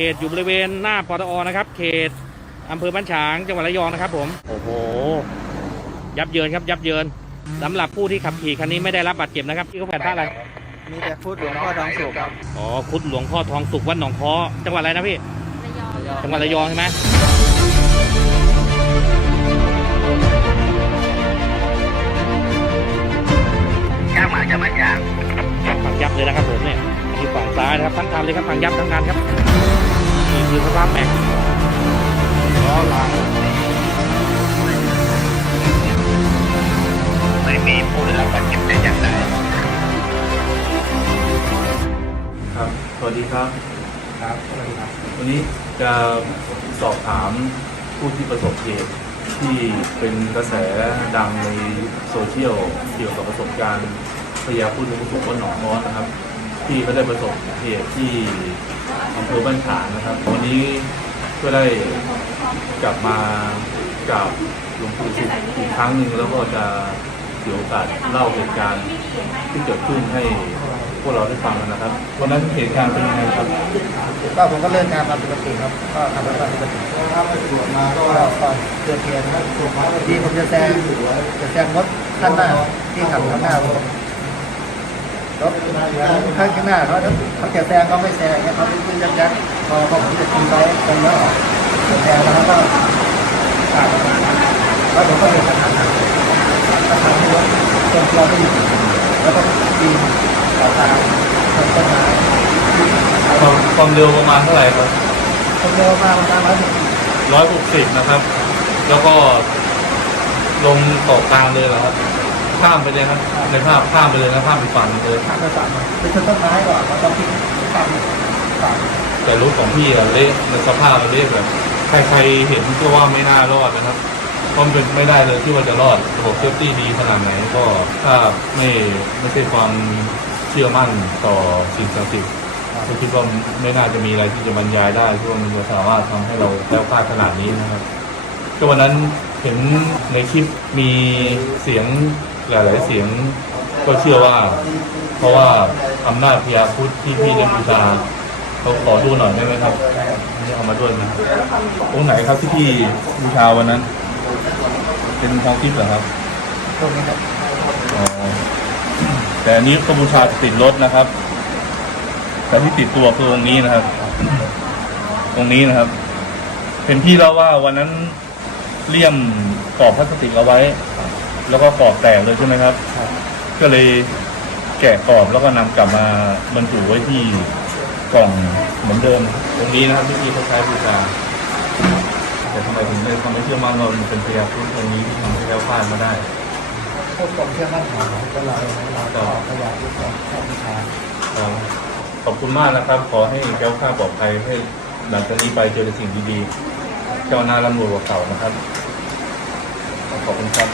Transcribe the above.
เขตอยู่บริเวณหน้าปตอนะครับ เขตอำเภอบ้านฉางจังหวัดระยองนะครับ ผม โอ้โห ยับเยินครับ ยับเยินสำหรับผู้ที่ขับขี่คันนี้ไม่ได้รับบาดเจ็บนะครับที่เขาแผ่นท่าอะไร มีแต่พูดหลวงพ่อทองสุกครับอ๋อคุดหลวงพ่อทองสุกวัดหนองคอจังหวัดอะไรนะพี่ ระยอง จังหวัดระยองใช่ไหมย่างมาจะมาย่างฝั่งยับเลยนะครับผมเนี่ยอันนี้ฝั่งซ้ายนะครับทั้งคันเลยครับฝั่งยับทั้งคันครับ บบาดเจ็บแต่อย่างใดครับ สวัสดีครับ ครับ สวัสดีครับ วันนี้จะสอบถามผู้ที่ประสบเหตุที่เป็นกระแสดังในโซเชียลเกี่ยวกับประสบการณ์พยาพุทธมุสุวัดหนองมอสนะครับ ที่เขาได้ประสบเหตุที่อำเภอบ้านฉางนะครับ วันนี้ก็ได้กลับมากับหลวงปู่สุขอีกครั้งหนึ่งแล้วก็จะ เกี่ยโอกาสเล่าเหตุการณ์ที่เกิดขึ้นให้พวกเราได้ฟังกันนะครับ วันนั้นเหตุการณ์เป็นยังไงครับ ก็ผมก็เลิกงานมาปกติครับ ก็ทำรถมาปกติถ้าไม่สะดวกมาก็ก่อนเกิดเหตุนะครับที่ผมจะแซงจะแซงรถข้างหน้าที่ขับข้างหน้าผมรถข้างข้างหน้าเขาเขาจะแซงก็ไม่แซงเนี่ยเขาขึ้นยักยักพอผมจะขี่ไปตรงแล้วออกจะแซงแล้วก็ขาดออกมาแล้วผมก็เดินกระ จนเราไม่อยู่แล้วก็ปีนเสาทางชนต้นไม้ความความเร็วประมาณเท่าไหร่ครับผมเร็วมากประมาณร้อยหกสิบร้อยหกสิบนะครับ แล้วก็ลงเกาะกลางเลยเหรอครับ ข้ามไปเลยครับในภาพข้ามไปเลยนะข้ามไปฝั่งเลยทางไปฝั่งไปชนต้นไม้ก่อนแล้วก็พลิกฝั่งฝั่งแต่รถของพี่อะเละในสภาพมันเละแบบใครๆเห็นก็ว่าไม่น่ารอดนะครับ เพรามันเป็นไม่ได้เลยที่ว่าจะรอดระบบเซฟตี้ดีขนาดไหนก็ถ้าไม่ไม่ใช่ความเชื่อมั่นต่อสิ่งศักดิ์สิทธิ์ก็คิดว่าไม่น่าจะมีอะไรที่จะบรรยายได้ที่ว่ามันจะสามารถทำให้เราแก้วพลาดขนาดนี้นะครับก็วันนั้นเห็นในคลิปมีเสียงหลาย ๆ เสียงก็เชื่อว่า เพราะว่าอำนาจพยาพุทธที่พี่ได้บูชาเขาขอดูหน่อยได้ไหมครับนี่เอามาด้วยนะองค์ไหนครับที่พี่บูชาวันนั้น เป็นทองทิพย์เหรอครับตรงนี้ครับอ๋อแต่อันนี้ก็บูชาติดรถนะครับ แต่ที่ติดตัวคือองค์นี้นะครับ องค์นี้นะครับ เป็นพี่เล่าว่าวันนั้นเลี่ยมกรอบพลาสติกเอาไว้ แล้วก็กรอบแตกเลยใช่ไหมครับ ก็เลยแกะกรอบแล้วก็นำกลับมาบรรจุไว้ที่กล่องเหมือนเดิม ตรงนี้นะครับที่พี่เขาใช้บูชา แต่ทำไมถึงได้ทำให้เชื่อมั่นเรามันเป็นพยาพุทธตรงนี้ที่ทำให้แคล้วคลาดมาได้พวกผมเชื่อมั่นของก็เราเราก็พยายามที่จะทำวิชาขอบคุณมากนะครับ ขอให้แก้วข้าปลอดภัยให้หลังจากนี้ไปเจอแต่สิ่งดีๆเจ้าหน้าร่ำรวยกว่าเก่านะครับ ขอบคุณครับ